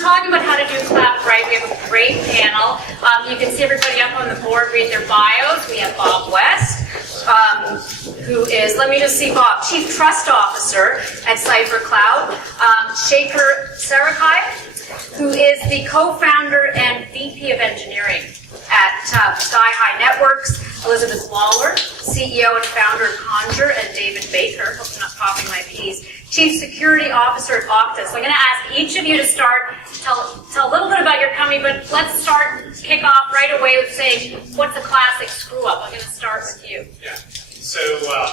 talking about how to do cloud right. We have a great panel. You can see everybody up on the board, read their bios. We have Bob West, who is, let me just see, Bob, Chief Trust Officer at Cipher Cloud. Shaker Sarakai, who is the co-founder and VP of Engineering at Sky High Networks. Elizabeth Lawler, CEO and founder of Conjure, and David Baker, hope I'm not popping my P's, Chief Security Officer at Okta. So I'm going to ask each of you to start, tell a little bit about your company, but let's kick off right away with saying, what's a classic screw-up? I'm going to start with you. Yeah. So,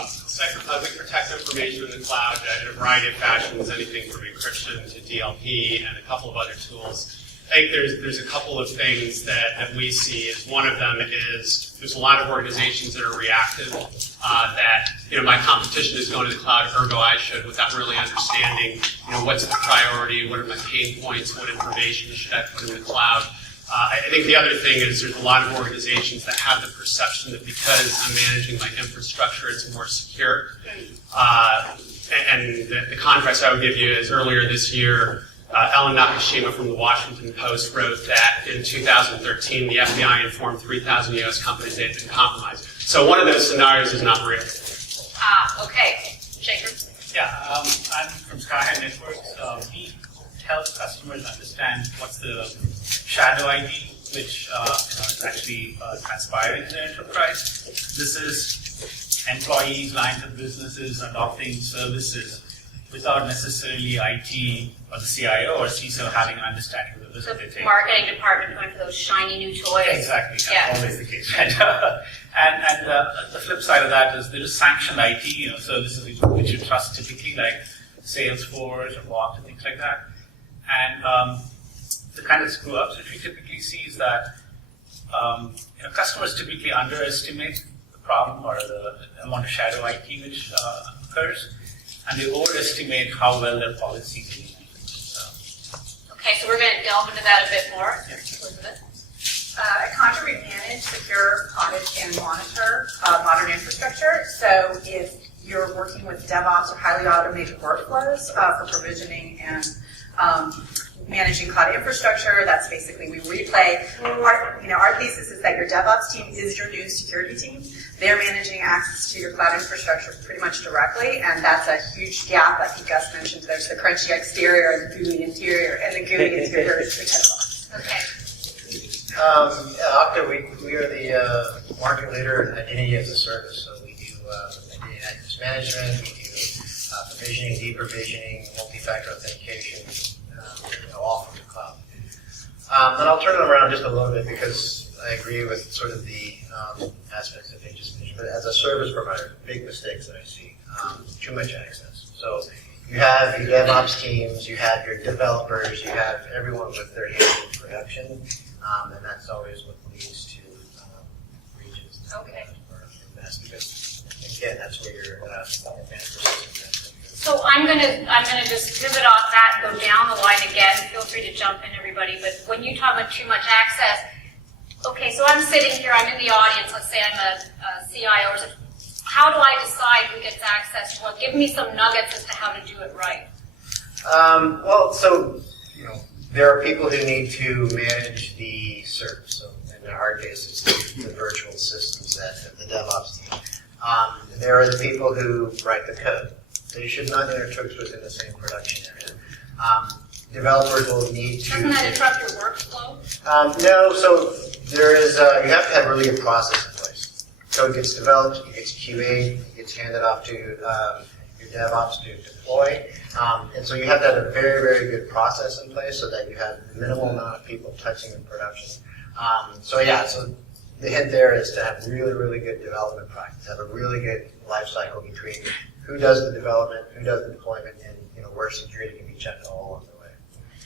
Cipher Cloud, we protect information in the cloud in a variety of fashions, anything from encryption to DLP and a couple of other tools. I think there's a couple of things that we see. One of them is there's a lot of organizations that are reactive, that, my competition is going to the cloud, ergo I should, without really understanding, what's the priority, what are my pain points, what information should I put in the cloud. I think the other thing is there's a lot of organizations that have the perception that because I'm managing my infrastructure, it's more secure. And the contrast I would give you is earlier this year, Ellen Nakashima from the Washington Post wrote that in 2013, the FBI informed 3,000 U.S. companies they had been compromised. So one of those scenarios is not real. Okay. Shaker? Yeah, I'm from Sky High Networks. We help customers understand what's the shadow ID, which is actually transpiring in the enterprise. This is employees, lines of businesses adopting services without necessarily IT or the CIO or CISO having an understanding of the business they take. The marketing department going for those shiny new toys. Exactly, that's yeah. always the case, right? and the flip side of that is there is sanctioned IT, services which you trust typically, like Salesforce or Okta, things like that. And the kind of screw-ups which we typically see is that customers typically underestimate the problem or the amount of shadow IT which occurs, and they overestimate how well their policies are implemented. Okay, so we're going to delve into that a bit more. Yeah. Elizabeth? At Conjure, we manage, secure, audit, and monitor modern infrastructure. So if you're working with DevOps or highly automated workflows for provisioning and managing cloud infrastructure, that's basically we replay. Our thesis is that your DevOps team is your new security team. They're managing access to your cloud infrastructure pretty much directly, and that's a huge gap. I think Gus mentioned there's the crunchy exterior and the gooey interior, and the gooey interior is your DevOps. Okay. Okta, we are the market leader in identity as a service. So we do identity access management, we do provisioning, deprovisioning, multi-factor authentication, all from the cloud. And I'll turn it around just a little bit because I agree with sort of the aspects that they just mentioned. But as a service provider, big mistakes that I see, too much access. So you have your DevOps teams, you have your developers, you have everyone with their hands in production, and that's always what leads to breaches. Okay. Mess because, again, that's where your management system is. So I'm gonna just pivot off that and go down the line again. Feel free to jump in, everybody. But when you talk about too much access, okay, so I'm sitting here, I'm in the audience. Let's say I'm a CIO or something. How do I decide who gets access to what? Give me some nuggets as to how to do it right. There are people who need to manage the service. So in our case, it's the virtual systems that the DevOps team. There are the people who write the code. They should not interrupt within the same production area. Developers will need to... Doesn't that interrupt your workflow? No, so there is, you have to have really a process in place. Code gets developed, it gets QA'd, it gets handed off to your DevOps to deploy. And so you have to have a very, very good process in place so that you have the minimal amount of people touching in production. So the hint there is to have really, really good development practice, have a really good life cycle between who does the development, who does the deployment, and where security can be checked all along the way.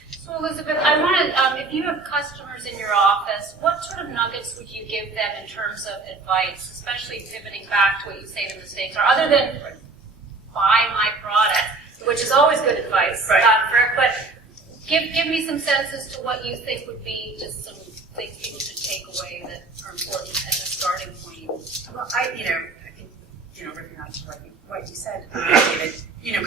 So Elizabeth, I want to, if you have customers in your office, what sort of nuggets would you give them in terms of advice, especially pivoting back to what you say the mistakes are, other than buy my product, which is always good advice. Right. But give me some sense as to what you think would be just some things people should take away that are important as a starting point. Well, I think, ripping on to what you said, David,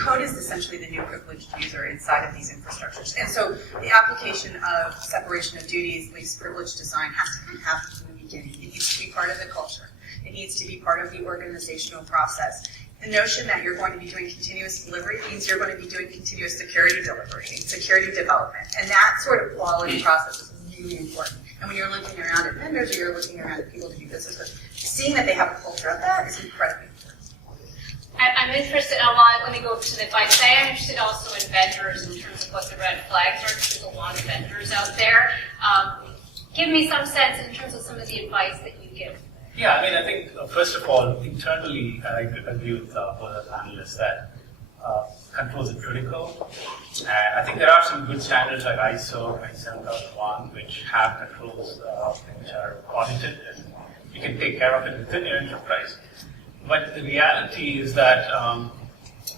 code is the essentially the new privileged user inside of these infrastructures. And so the application of separation of duties, least privileged design, has to kind of happen from the beginning. It needs to be part of the culture. It needs to be part of the organizational process. The notion that you're going to be doing continuous delivery means you're going to be doing continuous security delivery and security development. And that sort of quality process is really important. And when you're looking around at vendors or you're looking around at people to do business with, seeing that they have a culture of that is incredibly important. I'm interested a lot, let me go to the advice. I'm interested also in vendors in terms of what the red flags are, because there's a lot of vendors out there. Give me some sense in terms of some of the advice that you give. Yeah, I mean, I think, first of all, internally, I agree with both the panelists that controls are critical. I think there are some good standards like ISO 27001, which have controls which are audited, and you can take care of it within your enterprise. But the reality is that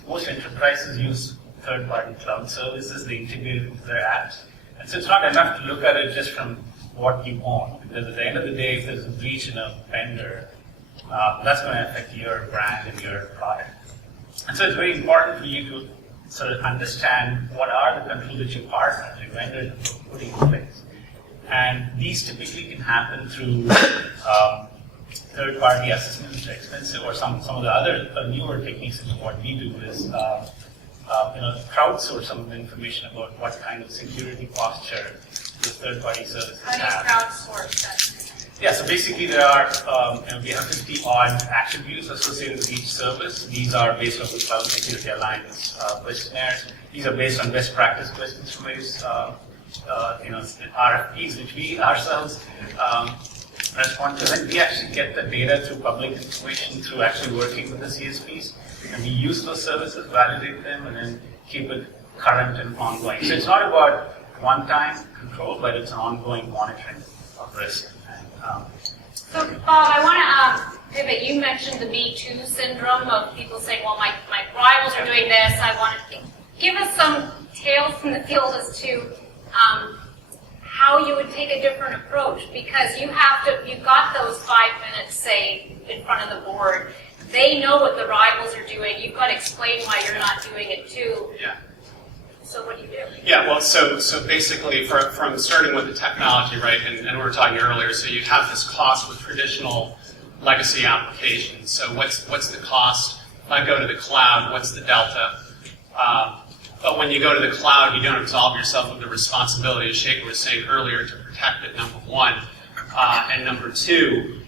most enterprises use third-party cloud services. They integrate it into their apps. And so it's not enough to look at it just from what you own, because at the end of the day, if there's a breach in a vendor, that's going to affect your brand and your product. And so it's very important for you to sort of understand what are the controls that your partners, your vendors are putting in place. And these typically can happen through third-party assessment, which are expensive, or some of the other newer techniques. And what we do is crowdsource some of the information about what kind of security posture those third-party services have. How do you crowdsource that? Yeah, so basically there are, we have 50 odd attributes associated with each service. These are based on the Cloud Security Alliance questionnaires. These are based on best practice questions from these, RFPs, which we ourselves respond to. And we actually get the data through public information through actually working with the CSPs. And we use those services, validate them, and then keep it current and ongoing. So it's not about one-time control, but it's an ongoing monitoring of risk. So, Bob, I want to pivot. You mentioned the Me Too syndrome of people saying, well, my rivals are doing this. I want to give us some tales from the field as to how you would take a different approach, because you've got those 5 minutes, say, in front of the board. They know what the rivals are doing. You've got to explain why you're not doing it too. Yeah. So what do you do? Yeah, well, so basically, from starting with the technology, right, and we were talking earlier, so you have this cost with traditional legacy applications. So what's the cost? If I go to the cloud, what's the delta? But when you go to the cloud, you don't absolve yourself of the responsibility, as Shaker was saying earlier, to protect it, number one. And number two,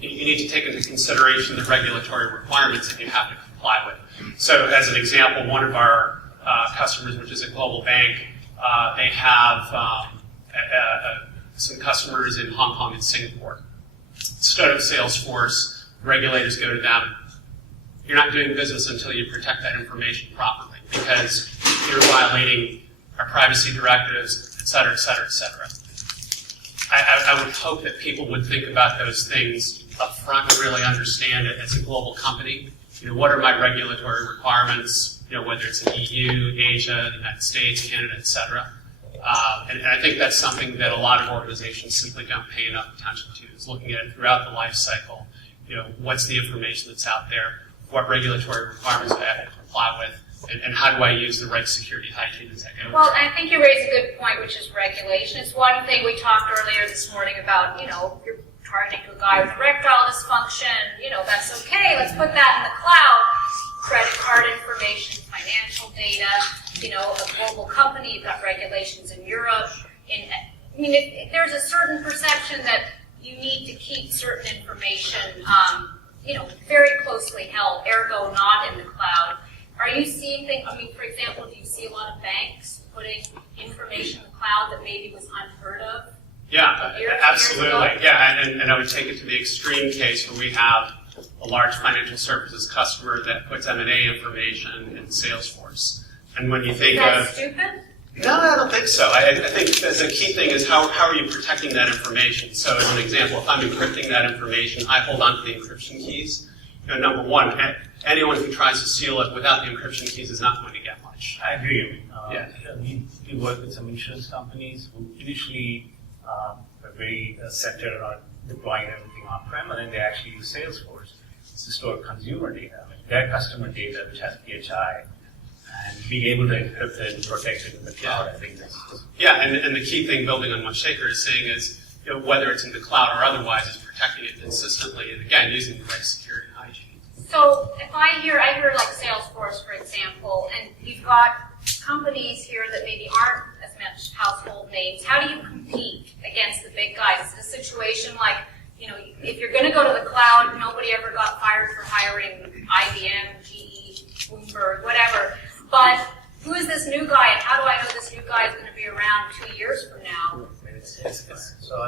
you need to take into consideration the regulatory requirements that you have to comply with. So as an example, one of our customers, which is a global bank, they have some customers in Hong Kong and Singapore. Instead of Salesforce, regulators go to them. You're not doing business until you protect that information properly, because you're violating our privacy directives, et cetera, et cetera, et cetera. I would hope that people would think about those things up front and really understand it as a global company. What are my regulatory requirements? Whether it's in EU, Asia, the United States, Canada, et cetera. And I think that's something that a lot of organizations simply don't pay enough attention to, is looking at it throughout the life cycle. What's the information that's out there? What regulatory requirements do I have to comply with? And how do I use the right security hygiene as I go? Well, I think you raise a good point, which is regulation. It's one thing we talked earlier this morning about, you're targeting a guy with erectile dysfunction, that's okay, let's put that in the cloud. Credit card information, financial data, a global company, you've got regulations in Europe. There's a certain perception that you need to keep certain information, very closely held, ergo not in the cloud. Are you seeing things, for example, do you see a lot of banks putting information in the cloud that maybe was unheard of? Yeah, absolutely. Yeah, and I would take it to the extreme case where we have a large financial services customer that puts M&A information in Salesforce. And when you think Is that stupid? No, I don't think so. I think the key thing is how are you protecting that information? So as an example, if I'm encrypting that information, I hold on to the encryption keys. Number one, anyone who tries to seal it without the encryption keys is not going to get much. I agree. Yeah. We work with some insurance companies who initially are very centered on deploying everything on-prem, and then they actually use Salesforce to store consumer data, their customer data, which has PHI, And being able to encrypt it and protect it in the cloud, I think that's Yeah, and the key thing building on what Shaker is saying is, whether it's in the cloud or otherwise, is protecting it consistently, and again, using the right security hygiene. So if I hear like Salesforce, for example, and you've got companies here that maybe aren't as much household names, how do you compete against the big guys? Is it a situation like, if you're going to go to the cloud, nobody ever got fired for hiring IBM, GE, Bloomberg, whatever, but who is this new guy, and how do I know this new guy is going to be around 2 years from now?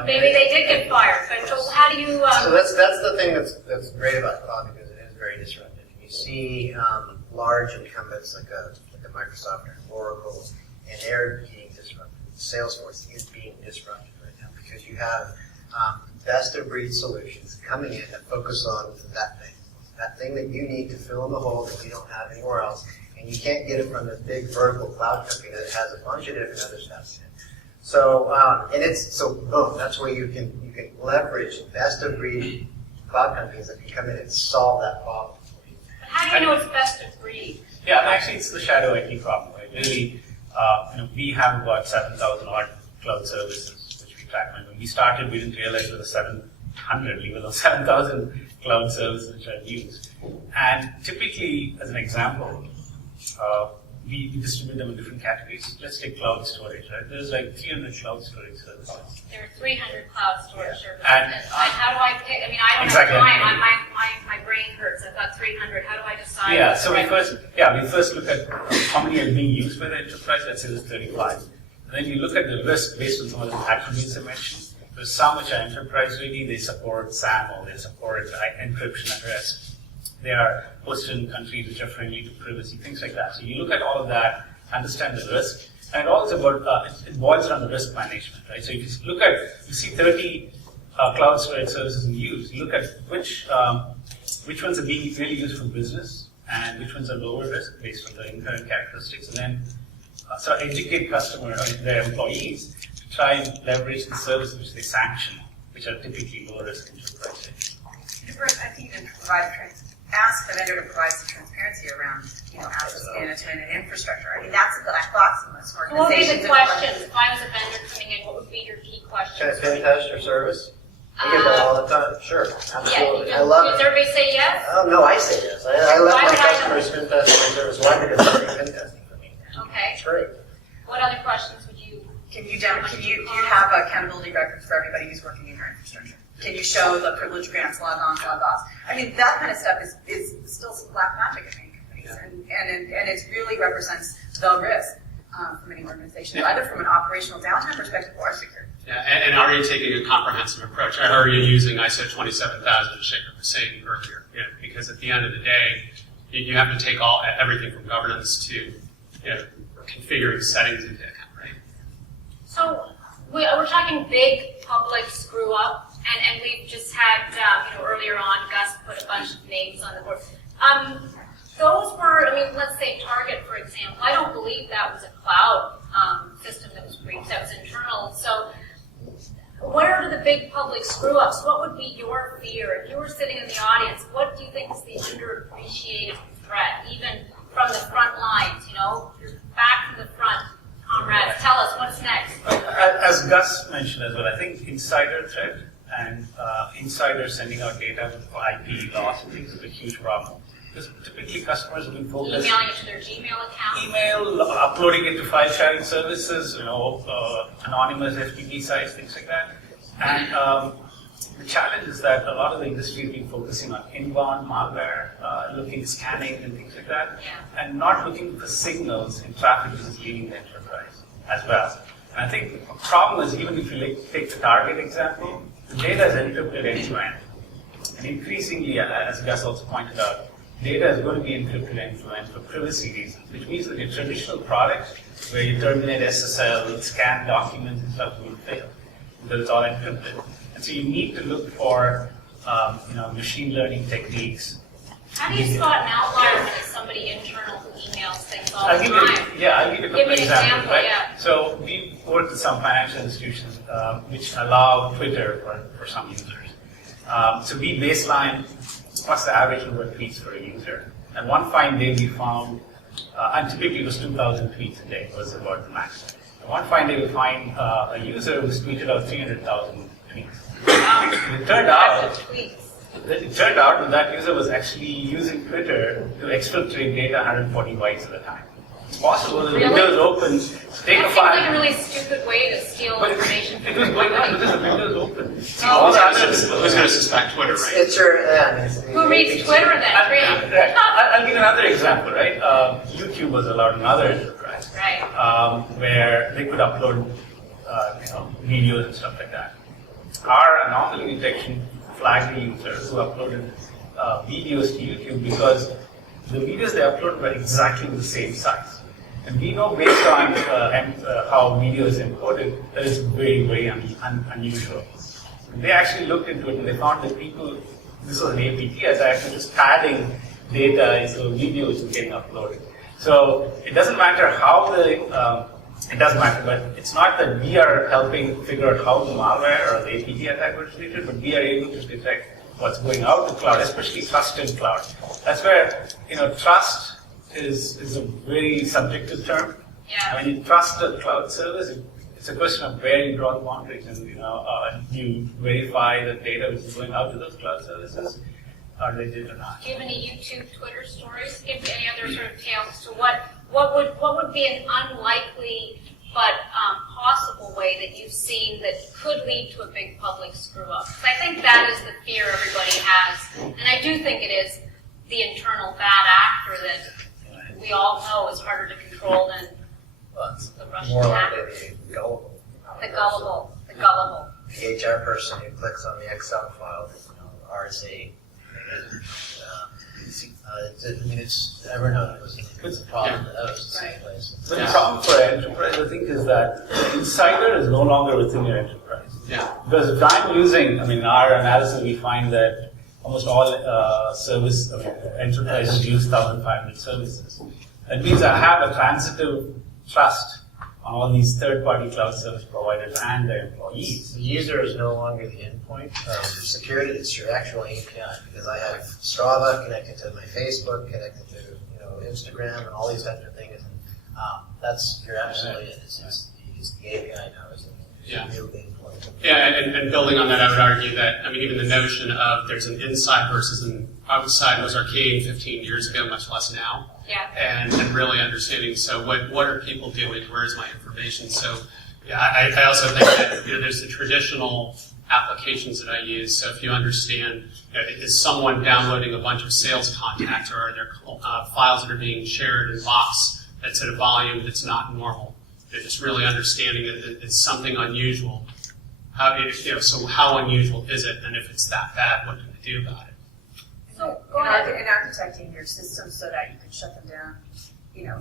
Maybe they did get fired, but so how do you... So that's the thing that's great about cloud, because it is very disruptive. You see large incumbents like a Microsoft or Oracle, and they're being disrupted. Salesforce is being disrupted right now because you have best-of-breed solutions coming in that focus on that thing that you need to fill in the hole that you don't have anywhere else, and you can't get it from this big vertical cloud company that has a bunch of different other stuff in it. So, boom, that's where you can leverage best-of-breed cloud companies that can come in and solve that problem. But how do you know it's best of breed? Yeah, actually, it's the shadow IT problem, right? Really, we have about 7,000 odd cloud services which we track. When we started, we didn't realize there were 700, leave alone 7,000 cloud services which are used. And typically, as an example, we distribute them in different categories. Let's take cloud storage, right? There's like 300 cloud storage services. There are 300 cloud storage services. And how do I pick? I mean, I don't exactly. have time. My brain hurts. I've got 300. How do I decide? Yeah, so we first look at how many are being used by the enterprise. Let's say there's 35. And then you look at the risk based on some of the attributes I mentioned. There's some which are enterprise ready. They support SAML. They support encryption at rest. They are hosted in countries which are friendly to privacy, things like that. So you look at all of that, understand the risk, and it all is about, it boils down to risk management, right? So if you see 30 cloud storage services in use, you look at which ones are being really used for business and which ones are lower risk based on the inherent characteristics, and then educate their employees to try and leverage the services which they sanction, which are typically low risk enterprise. I think you can ask the vendor to provide some transparency around, access management and infrastructure. I mean, that's the black box in most So what would be organizations. the questions? If I was a vendor coming in, what would be your key questions? Can I pen test your service? I get that all the time. Sure, absolutely. I love Does it. everybody say yes? Oh, no, I say yes. I let Why my would I customers pen test my service. Why? Because they're pen testing for me. Okay. It's great. What other questions would you? Do you have accountability records for everybody who's working in your infrastructure? Can you show the privilege grants, log-ons, log-offs? I mean, that kind of stuff is still some black magic in many companies, and it really represents the risk for many organizations, either from an operational downtime perspective or security. Yeah, and are you taking a comprehensive approach? Or are you using ISO 27000, as Shaker was saying earlier? Because at the end of the day, you have to take everything from governance to configuring settings into account, right? So we're talking big public screw up. And we've just had, earlier on, Gus put a bunch of names on the board. Those were, let's say Target, for example. I don't believe that was a cloud system that was breached. That was internal. So where are the big public screw-ups? What would be your fear? If you were sitting in the audience, what do you think is the underappreciated threat, even from the front lines? You're back from the front. Comrades, tell us, what's next? As Gus mentioned as well, I think insider threat and insiders sending out data with IP loss and things is a huge problem. Because typically customers have been focused Emailing it to their Gmail account? Email, uploading it to file sharing services, anonymous FTP sites, things like that. And the challenge is that a lot of the industry has been focusing on inbound malware, scanning and things like that, and not looking for signals in traffic that is leaving the enterprise as well. And I think the problem is, even if you take the Target example, the data is encrypted end-to-end. And increasingly, as Gus also pointed out, data is going to be encrypted end-to-end for privacy reasons, which means that your traditional products, where you terminate SSL, scan documents and stuff, will fail because it's all encrypted. And so you need to look for, machine learning techniques. How do you spot an outlier when it's somebody internal who emails things all the time? I'll give you a couple Give me of an examples. example, Right? yeah. So we work with some financial institutions which allow Twitter for some users. So we baseline what's the average number of tweets for a user. And one fine day we found and typically it was 2,000 tweets a day was about the max. One fine day we find a user who's tweeted out 300,000 tweets. It turned out that user was actually using Twitter to exfiltrate data 140 bytes at a time. It's possible the window is open, take a That seems file. like a really stupid way to steal But information it from was going on everybody. because the window is open. Oh, All the okay. others, Who's going to suspect Twitter, right? It's your, Who reads Twitter then? Right. I'll give you another example, right? YouTube was allowed another enterprise, Right. where they could upload, videos and stuff like that. Our anomaly detection flagged the users who uploaded videos to YouTube because the videos they uploaded were exactly the same size. And we know based on how video is encoded that it's very, very unusual. And they actually looked into it and they found that people, this was an APT attack, which is padding data into a video which is getting uploaded. So it doesn't matter how it does matter, but it's not that we are helping figure out how the malware or the APT attack was treated, but we are able to detect what's going out the cloud, especially trusted cloud. That's where, trust is a very subjective term. Yeah. When you trust a cloud service, it's a question of where you draw the boundaries, and you verify the data which is going out to those cloud services, are legit or not. Do you have any YouTube, Twitter stories? Give me any other sort of tales to what would be an unlikely but possible way that you've seen that could lead to a big public screw up? Because I think that is the fear everybody has, and I do think it is the internal bad actor that we all know is harder to control than the Russian more hacker. likely the gullible. The gullible. The HR person who clicks on the Excel file, RSA. Everyone knows it's a problem that was Right. place. So the problem for enterprise, I think, is that the insider is no longer within your enterprise. Yeah. Because if I'm using, in our analysis, we find that almost all enterprises use 1,500 services. That means I have a transitive trust on all these third-party cloud service providers and their employees. The user is no longer the endpoint. Security, it's your actual API, because I have Strava connected to my Facebook, connected to Instagram, and all these types of things. And you're absolutely it. It's the API now, isn't it? Yeah. It's really the endpoint. Yeah, and building on that, I would argue that, even the notion of there's an inside versus an outside was arcane 15 years ago, much less now. Yeah. And really understanding, so what are people doing? Where is my information? So, yeah, I also think that there's the traditional applications that I use. So if you understand, is someone downloading a bunch of sales contacts, or are there files that are being shared in Box that's at a volume that's not normal? They're just really understanding that it's something unusual. So how unusual is it? And if it's that bad, what can I do about it? So go ahead. And architecting your system so that you can shut them down,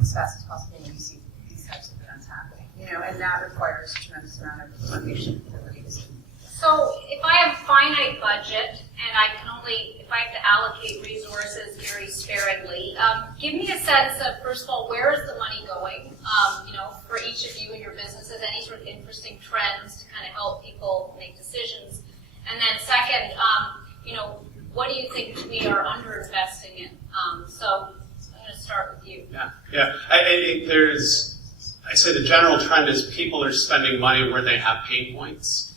as fast as possible when you see these types of events happening. And that requires a tremendous amount of automation abilities. So if I have a finite budget and if I have to allocate resources very sparingly, give me a sense of, first of all, where is the money going, for each of you and your businesses, any sort of interesting trends to kind of help people make decisions. And then second, what do you think we are underinvesting in? So I'm going to start with you. Yeah. I say the general trend is people are spending money where they have pain points.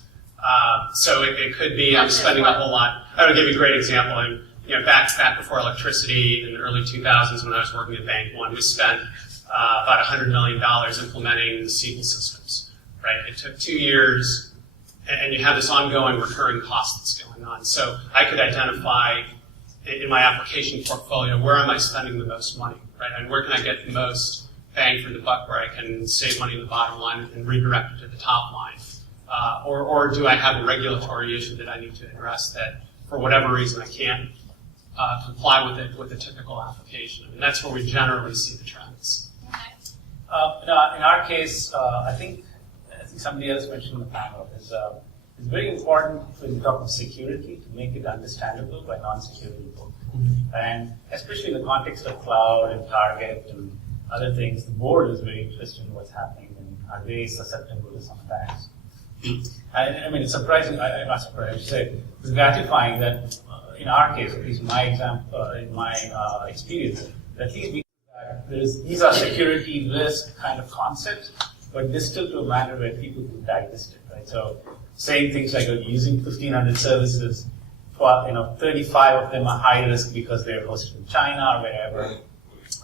So it could be I'm spending a whole lot. I would give you a great example. Back before electricity in the early 2000s when I was working at Bank One, we spent about $100 million implementing the SQL systems. Right? It took 2 years, and you have this ongoing recurring cost that's going on. So I could identify in my application portfolio where am I spending the most money, right? And where can I get the most bang for the buck where I can save money in the bottom line and redirect it to the top line. Or do I have a regulatory issue that I need to address that, for whatever reason, I can't comply with the typical application? That's where we generally see the trends. Okay. In our case, I think somebody else mentioned in the panel is it's very important when you talk about security to make it understandable by non-security people. And especially in the context of cloud and target and other things, the board is very interested in what's happening and are they susceptible to some attacks. It's surprising, I'm not surprised, I should say, it's gratifying that in our case, at least in my experience, at least we these are security risk kind of concepts, but distilled to a manner where people can digest it, right? So saying things like you're using 1,500 services, 35 of them are high risk because they're hosted in China or wherever,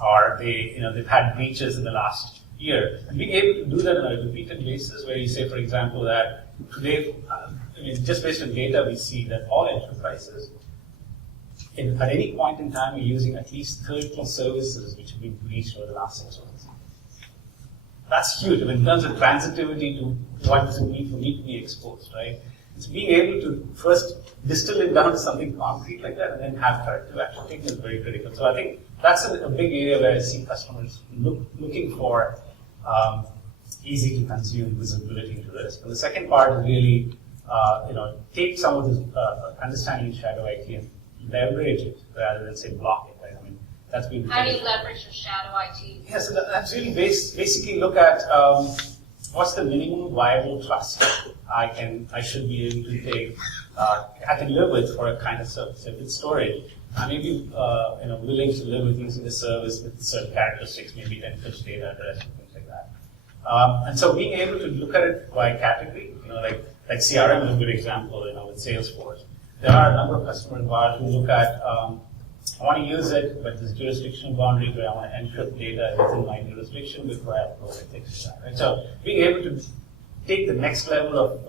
or they've had breaches in the last year. And being able to do that on a repeated basis, where you say, for example, that today, just based on data, we see that all enterprises, at any point in time, are using at least 30 services which have been breached over the last 6 months. That's huge. In terms of transitivity to what does it mean for me to be exposed, right? It's being able to first distill it down to something concrete like that and then have corrective action taken is very critical. So I think that's a big area where I see customers looking for easy to consume visibility into risk. And the second part is really, take some of this understanding shadow IT and leverage it rather than say block it, right? That's been. How do you leverage your shadow IT? Yeah, so that's really basically look at what's the minimum viable trust I should be able to take, I can live with for a kind of service. If it's storage, I may be willing to live with using the service with certain characteristics, maybe 10-fetch data address and things like that. And so being able to look at it by category, like CRM is a good example, with Salesforce. There are a number of customers of ours who look at, I want to use it, but there's jurisdictional boundaries where I want to encrypt data within my jurisdiction before I upload it, things like that. Right? So being able to take the next level of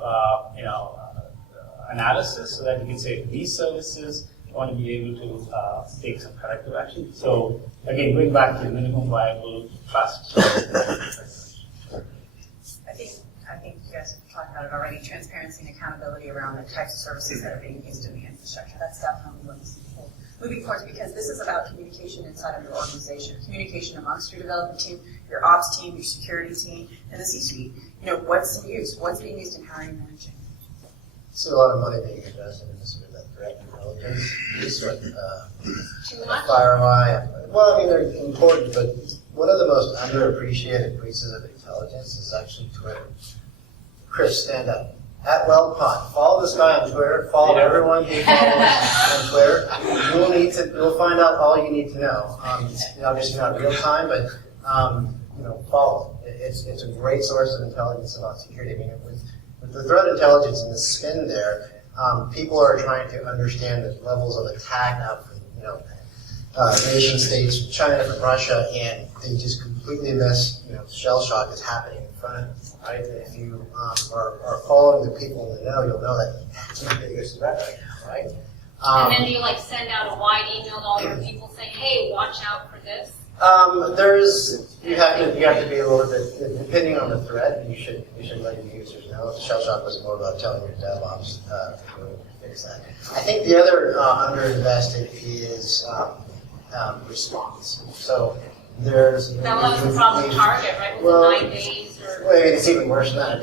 analysis so that you can say, these services, I want to be able to take some corrective action. So again, going back to the minimum viable trust. I think you guys have talked about it already, transparency and accountability around the types of services that are being used in the infrastructure. That's definitely what's moving forward, because this is about communication inside of your organization, communication amongst your development team, your ops team, your security team, and the C-suite. What's in use, what's being used, and how are you managing? So a lot of money being invested in this sort of that threat intelligence piece, Too much? firewall. Well, they're important, but one of the most underappreciated pieces of intelligence is actually Twitter. Chris, stand up. At WellPod, follow this guy on Twitter. Follow everyone he follows on Twitter. You'll find out all you need to know. Obviously not real time, but follow. It's a great source of intelligence about security. With the threat intelligence and the spin there, people are trying to understand the levels of attack out from nation states, from China, from Russia, and they just completely miss. Shell shock is happening in front of them. Right? And if you are following the people in the know, you'll know that that's the biggest threat right now, right? And then do you send out a wide email to all your people saying, hey, watch out for this? You have to be a little bit, depending on the threat, you should let your users know. Shell shock was more about telling your DevOps to fix that. I think the other underinvested is response. So there's That was the problem with Target, right? With 9 days or. Well, it's even worse than that.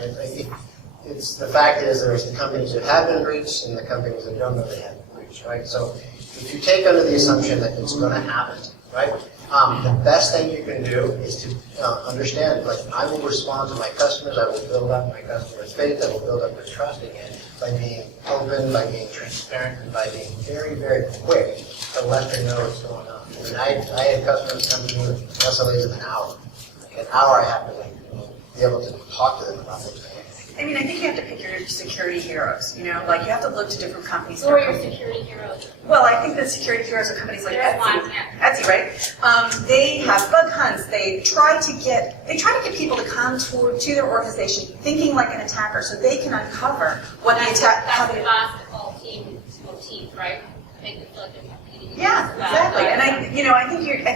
It's the fact is there's the companies that have been breached and the companies that don't know they have been breached, right? So if you take under the assumption that it's going to happen, right? The best thing you can do is to understand, I will respond to my customers, I will build up my customers' faith, I will build up their trust again by being open, by being transparent, and by being very, very quick to let them know what's going on. I had customers come to me with SLAs of an hour. An hour I have to be able to talk to them about what's going on. I think you have to pick your security heroes. You have to look to different companies. Who are your security heroes? Well, I think the security heroes are companies like There's Etsy. one, yeah. Etsy, right? They have bug hunts. They try to get people to come to their organization thinking like an attacker, so they can uncover what the attack. That's the basketball team motif, right? Make it feel like they're competing. Yeah, exactly. And I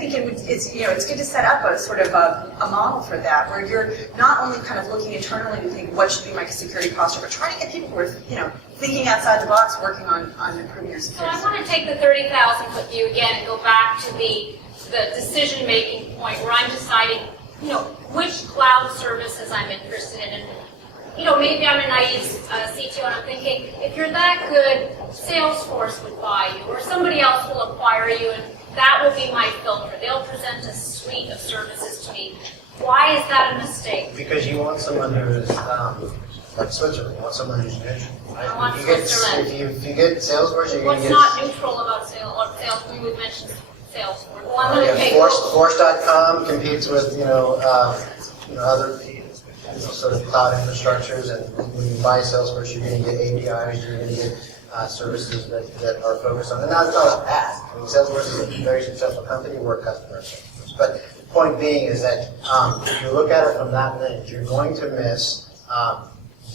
think it's good to set up a sort of a model for that, where you're not only kind of looking internally to think what should be my security posture, but trying to get people who are thinking outside the box, working on improving your So security. I want to take the 30,000 foot view again and go back to the decision making point where I'm deciding, which cloud services I'm interested in. And, maybe I'm a naive CTO and I'm thinking, if you're that good, Salesforce would buy you, or somebody else will acquire you, and that will be my filter. They'll present a suite of services to me. Why is that a mistake? Because you want someone who's like Switzerland. You want someone who's neutral. Right? I want If Switzerland. you get Salesforce, you're going What's to get. not neutral about sales? We would mention Salesforce. Well, I'm going to take Force.com competes with other sort of cloud infrastructures, and when you buy Salesforce, you're going to get APIs, you're going to get services that are focused on, and that's not bad. I mean, Salesforce is a very successful company, we're customers. But the point being is that if you look at it from that lens, you're going to miss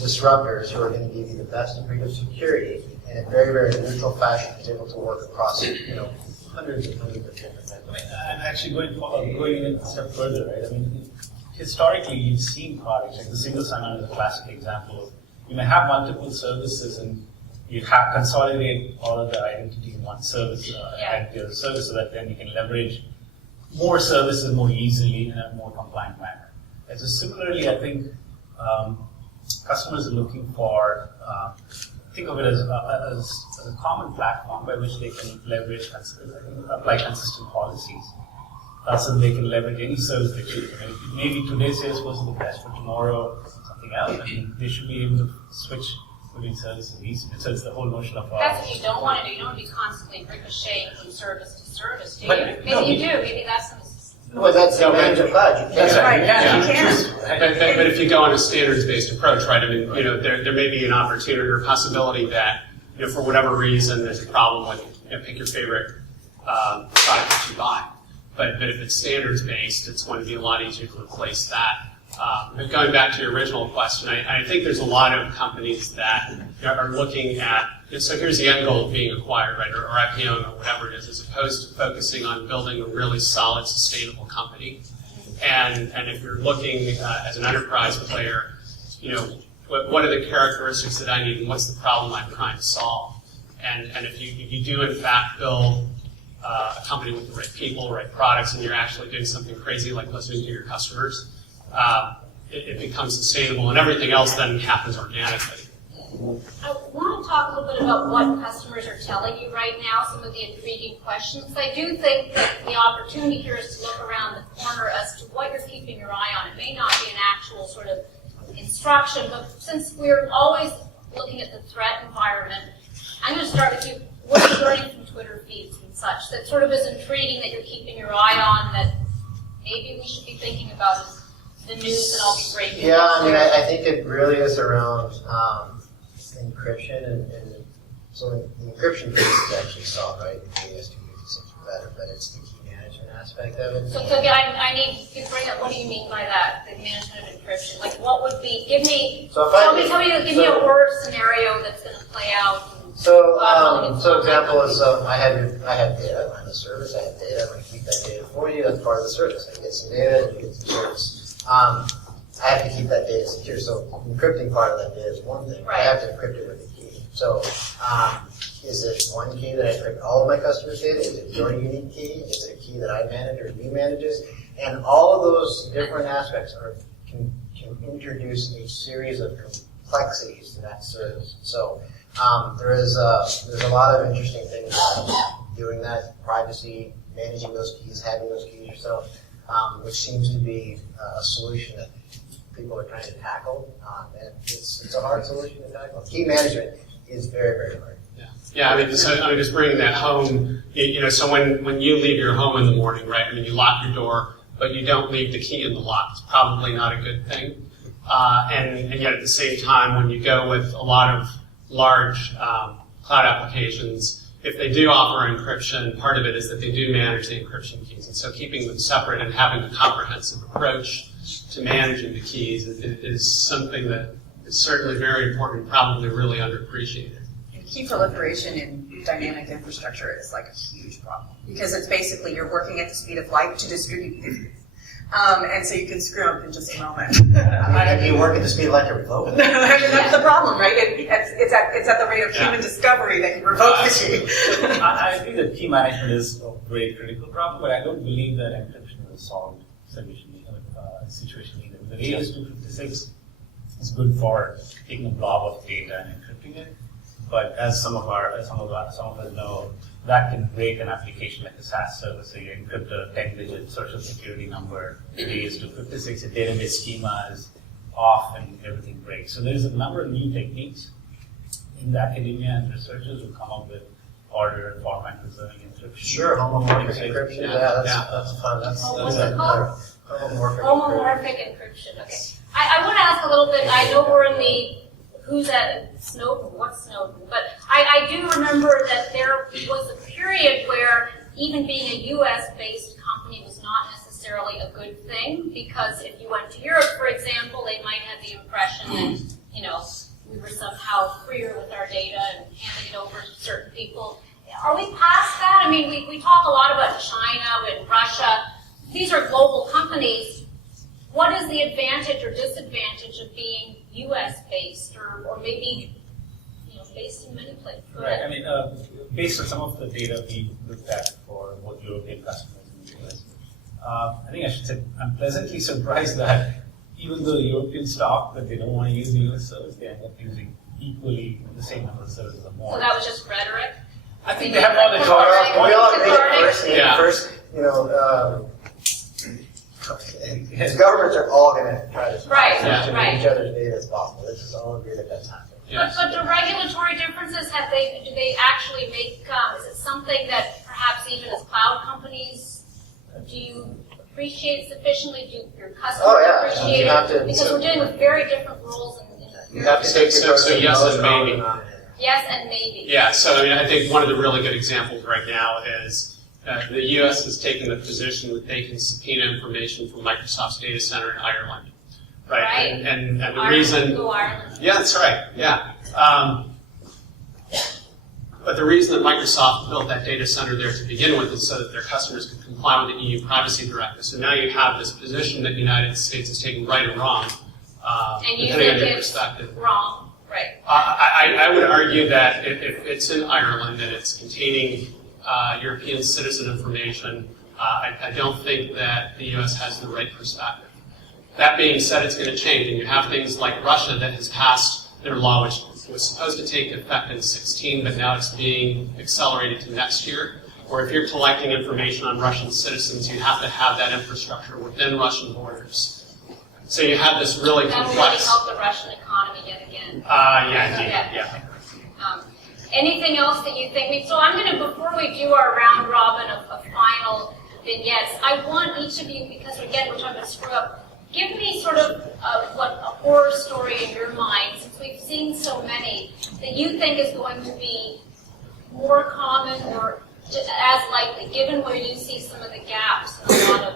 disruptors who are going to give you the best degree of security in a very, very neutral fashion, is able to work across hundreds and hundreds of different things. And actually going a step further, right? I mean, historically, you've seen products like the single sign-on is a classic example. You may have multiple services, and you have consolidate all of the identity in one service, identity of the service, so that then you can leverage more services more easily in a more compliant manner. And so similarly, I think customers are looking for, think of it as a common platform by which they can leverage, apply consistent policies. So they can leverage any service they choose. I mean, maybe today's Salesforce is the best, but tomorrow something else. I mean, they should be able to switch between services easily. So it's the whole notion of. That's what you don't want to do. You don't want to be constantly ricocheting from service to service, do you? But, Maybe no, you do. Maybe that's some. Well, that's the advantage of cloud. You can't. That's right. Yeah, you can. But if you go on a standards-based approach, right? I mean, there may be an opportunity or possibility that, for whatever reason, there's a problem with, pick your favorite product that you buy. But if it's standards-based, it's going to be a lot easier to replace that. But going back to your original question, I think there's a lot of companies that are looking at, so here's the end goal of being acquired, right, or IPO or whatever it is, as opposed to focusing on building a really solid, sustainable company. And if you're looking as an enterprise player, what are the characteristics that I need, and what's the problem I'm trying to solve? And if you do in fact build a company with the right people, right products, and you're actually doing something crazy like listening to your customers, it becomes sustainable, and everything else then happens organically. I want to talk a little bit about what customers are telling you right now, some of the intriguing questions. I do think that the opportunity here is to look around the corner as to what you're keeping your eye on. It may not be an actual sort of instruction, but since we're always looking at the threat environment, I'm going to start with you. What are you learning from Twitter feeds and such that sort of is intriguing that you're keeping your eye on that maybe we should be thinking about as the news that I'll be breaking? Yeah, I mean, I think it really is around encryption, and so the encryption piece is actually solved, right? The AS256 better, but it's the key management aspect of it. So again, I need you to bring up, what do you mean by that, the management of encryption? Like what would be, give me a word scenario that's going to play out. So example is, I have data, I'm a service, I have data, I'm going to keep that data for you, that's part of the service. I get some data, you get some service. I have to keep that data secure, so encrypting part of that data is one thing. Right. I have to encrypt it with a key. So is it one key that I encrypt all of my customers' data? Is it your unique key? Is it a key that I manage or you manages? And all of those different aspects can introduce a series of complexities to that service. So there's a lot of interesting things about doing that, privacy, managing those keys, having those keys yourself, which seems to be a solution that people are trying to tackle, and it's a hard solution to tackle. Key management is very, very hard. Yeah. I mean, just bringing that home. So when you leave your home in the morning, right? I mean, you lock your door, but you don't leave the key in the lock. It's probably not a good thing. And yet at the same time, when you go with a lot of large cloud applications, if they do offer encryption, part of it is that they do manage the encryption keys. And so keeping them separate and having a comprehensive approach to managing the keys is something that is certainly very important, probably really underappreciated. Key proliferation in dynamic infrastructure is like a huge problem because it's basically you're working at the speed of light to distribute things. And so you can screw up in just a moment. If you work at the speed of light to revoke it. That's the problem, right? It's at the rate of human discovery that you revoke the key. I agree that key management is a very critical problem, but I don't believe that encryption is a solved situation either. The AS256 is good for taking a blob of data and encrypting it, but as some of us know, that can break an application like a SaaS service. So you encrypt a 10-digit social security number, the AS256, a database schema is off and everything breaks. So there's a number of new techniques in the academia, and researchers will come up with order format preserving encryption. Sure, homomorphic Things like- encryption, yeah. that's fun, that's What's a it called? homomorphic encryption. Homomorphic encryption, okay. I want to ask a little bit, I know we're in the, who's at Snowden, what's Snowden, but I do remember that there was a period where even being a US-based company was not necessarily a good thing, because if you went to Europe, for example, they might have the impression that, we were somehow freer with our data and handing it over to certain people. Are we past that? I mean, we talk a lot about China and Russia. These are global companies. What is the advantage or disadvantage of being U.S.-based or maybe based in many places? Right. I mean, based on some of the data we looked at for both European customers and the US, I think I should say I'm pleasantly surprised that even though the Europeans talk that they don't want to use the US service, they end up using equally the same number of services or more. So that was just rhetoric? I think they have all the We all agree Cathartic. at first, the governments are all going to try to Right, as much right. of each other's data as possible. Let's just all agree that that's happening. Yes. But the regulatory differences, do they actually make, is it something that perhaps even as cloud companies, do you appreciate sufficiently? Do your customers Oh, yeah. appreciate You have it? to- Because we're dealing with very different rules. You have to So- take so- your so yes and maybe. Yes, and maybe. Yeah, so I mean, I think one of the really good examples right now is the U.S. is taking the position that they can subpoena information from Microsoft's data center in Ireland, right? Right. And the Ireland, reason, go Ireland. yeah, that's right, yeah. But the reason that Microsoft built that data center there to begin with is so that their customers could comply with the EU privacy directive. So now you have this position that the United States is taking right or wrong, And you depending on think your it's perspective. wrong, right? I would argue that if it's in Ireland and it's containing European citizen information, I don't think that the U.S. has the right perspective. That being said, it's going to change, and you have things like Russia that has passed their law, which was supposed to take effect in 2016, but now it's being accelerated to next year. Or if you're collecting information on Russian citizens, you have to have that infrastructure within Russian borders. So you have this really That will really complex. help the Russian economy yet again. Yeah, indeed, Okay. yeah. Anything else that you think? So I'm going to, before we do our round robin of final vignettes, I want each of you, because again, we're talking about Screwup, give me sort of what a horror story in your mind, since we've seen so many, that you think is going to be more common or as likely, given where you see some of the gaps in a lot of,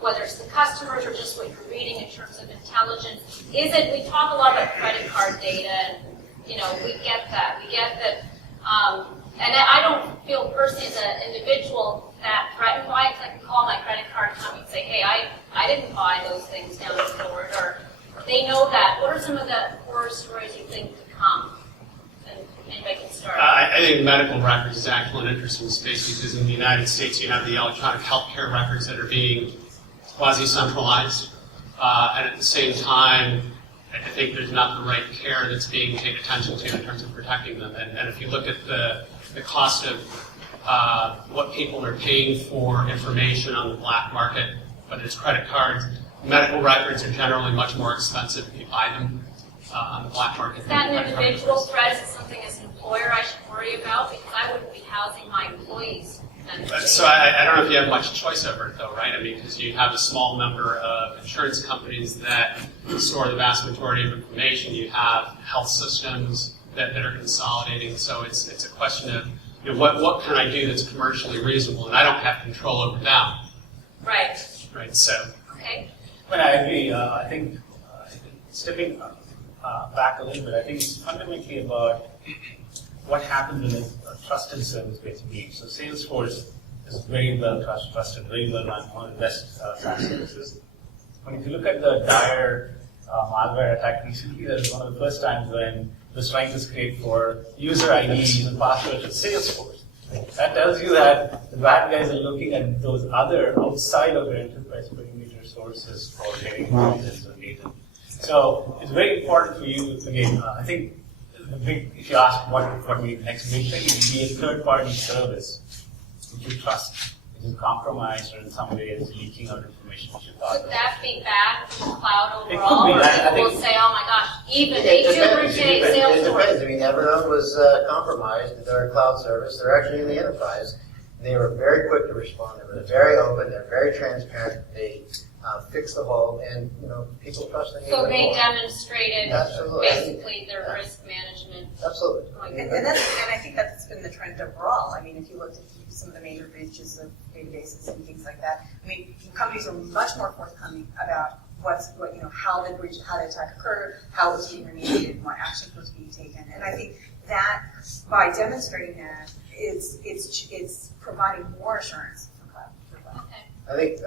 whether it's the customers or just what you're reading in terms of intelligence. Is it, we talk a lot about credit card data, and we get that. We get that, and I don't feel personally as an individual that threatened by it, because I can call my credit card company and say, hey, I didn't buy those things down the road, or they know that. What are some of the horror stories you think to come? And anybody can start. I think medical records is actually an interesting space, because in the United States you have the electronic healthcare records that are being quasi-centralized, and at the same time, I think there's not the right care that's being paid attention to in terms of protecting them. And if you look at the cost of what people are paying for information on the black market, whether it's credit cards, medical records are generally much more expensive if you buy them on the black market. Is that an individual threat? Is it something as an employer I should worry about? Because I wouldn't be housing my employees. So I don't know if you have much choice over it, though, right? I mean, because you have a small number of insurance companies that store the vast majority of information. You have health systems that are consolidating. So it's a question of what can I do that's commercially reasonable, and I don't have control over them. Right. Right. So. Okay. But I agree. I think stepping back a little bit, I think it's fundamentally about what happens when a trusted service gets breached. So Salesforce is very well trusted, very well run, one of the best SaaS services. When if you look at the dire malware attack recently, that was one of the first times when it was trying to scrape for user IDs and passwords with Salesforce. That tells you that the bad guys are looking at those other outside of their enterprise perimeter sources for getting intelligence and data. So it's very important for you, again, I think if you ask what will be the next big thing, it will be a third-party service which you trust is compromised or in some way is leaking out information which you thought. Would that be bad for the cloud It could overall? be. Or I people will think- say, oh my gosh, even It they do depends. rotate It Salesforce. depends. I mean, Evernote was compromised, their cloud service. They're actually in the enterprise. They were very quick to respond. They were very open. They're very transparent. They fixed the hole, and people trust them. So even they more. demonstrated Absolutely. basically their risk management. Absolutely. And I think that's been the trend overall. I mean, if you looked at some of the major breaches of databases and things like that, I mean, companies are much more forthcoming about how the breach, how the attack occurred, how it was being remediated, and what actions was being taken. And I think that by demonstrating that, it's providing more assurance for cloud. Okay. I think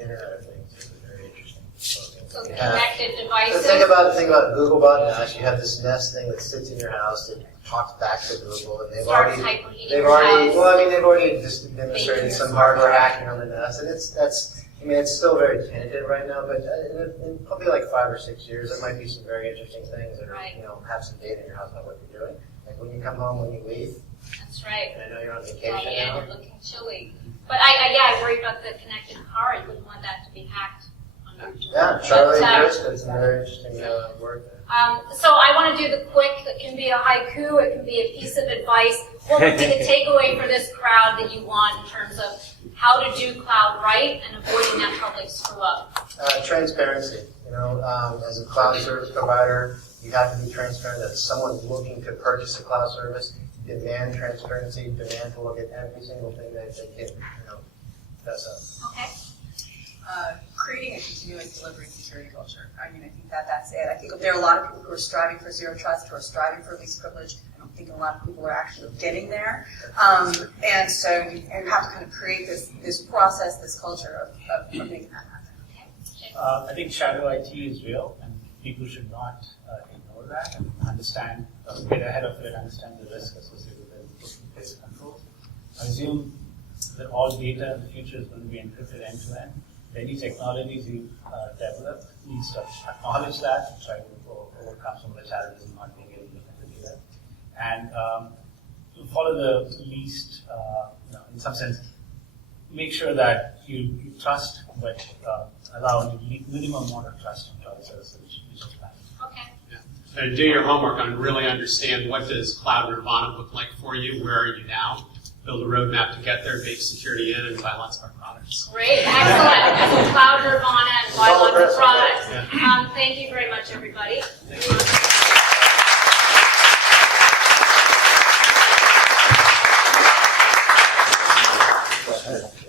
Internet of Things is a very interesting slogan. So You have- connected So devices. think about Googlebot Nest. You have this Nest thing that sits in your house that talks back to Google, and they've Starts already hyperheating they've your already house. well, I mean, they've already just demonstrated Making some your hardware smart hacking on the Nest, and it's still very tentative right now. But in probably like 5 or 6 years, there might be some very interesting things that are Right. have some data in your house about what you're doing. Like when you come home, when you leave, That's right. and I know you're on Yeah, vacation yeah, now. you're looking chilly. But I worry about the connected car. You wouldn't want that to be hacked. Yeah, Charlie But, and Chris did some very interesting work there. So I want to do the quick. It can be a haiku. It can be a piece of advice. What would be the takeaway for this crowd that you want in terms of how to do cloud right and avoiding that public screw up? Transparency. As a cloud service provider, you have to be transparent that if someone's looking to purchase a cloud service, demand transparency, demand to look at every single thing that they can, that's up. Okay. Creating a continuous delivery security culture. I mean, I think that's it. I think there are a lot of people who are striving for zero trust, who are striving for least privilege. I don't think a lot of people are actually getting there. And so you have to kind of create this process, this culture of making that happen. I think shadow IT is real, and people should not ignore that and understand, get ahead of it, understand the risk associated with it, put in place controls. I assume that all data in the future is going to be encrypted end-to-end. Any technologies you develop needs to acknowledge that, try to overcome some of the challenges in not being able to look at the data, and follow the least, in some sense, make sure that you trust, but allow a minimum amount of trust in cloud services, which is planned. Okay. And do your homework on really understand what does cloud nirvana look like for you, where are you now, build a roadmap to get there, bake security in, and buy lots of our products. Great. Excellent. So cloud nirvana and buy lots of products. Yeah. Thank you very much, everybody. Thank you.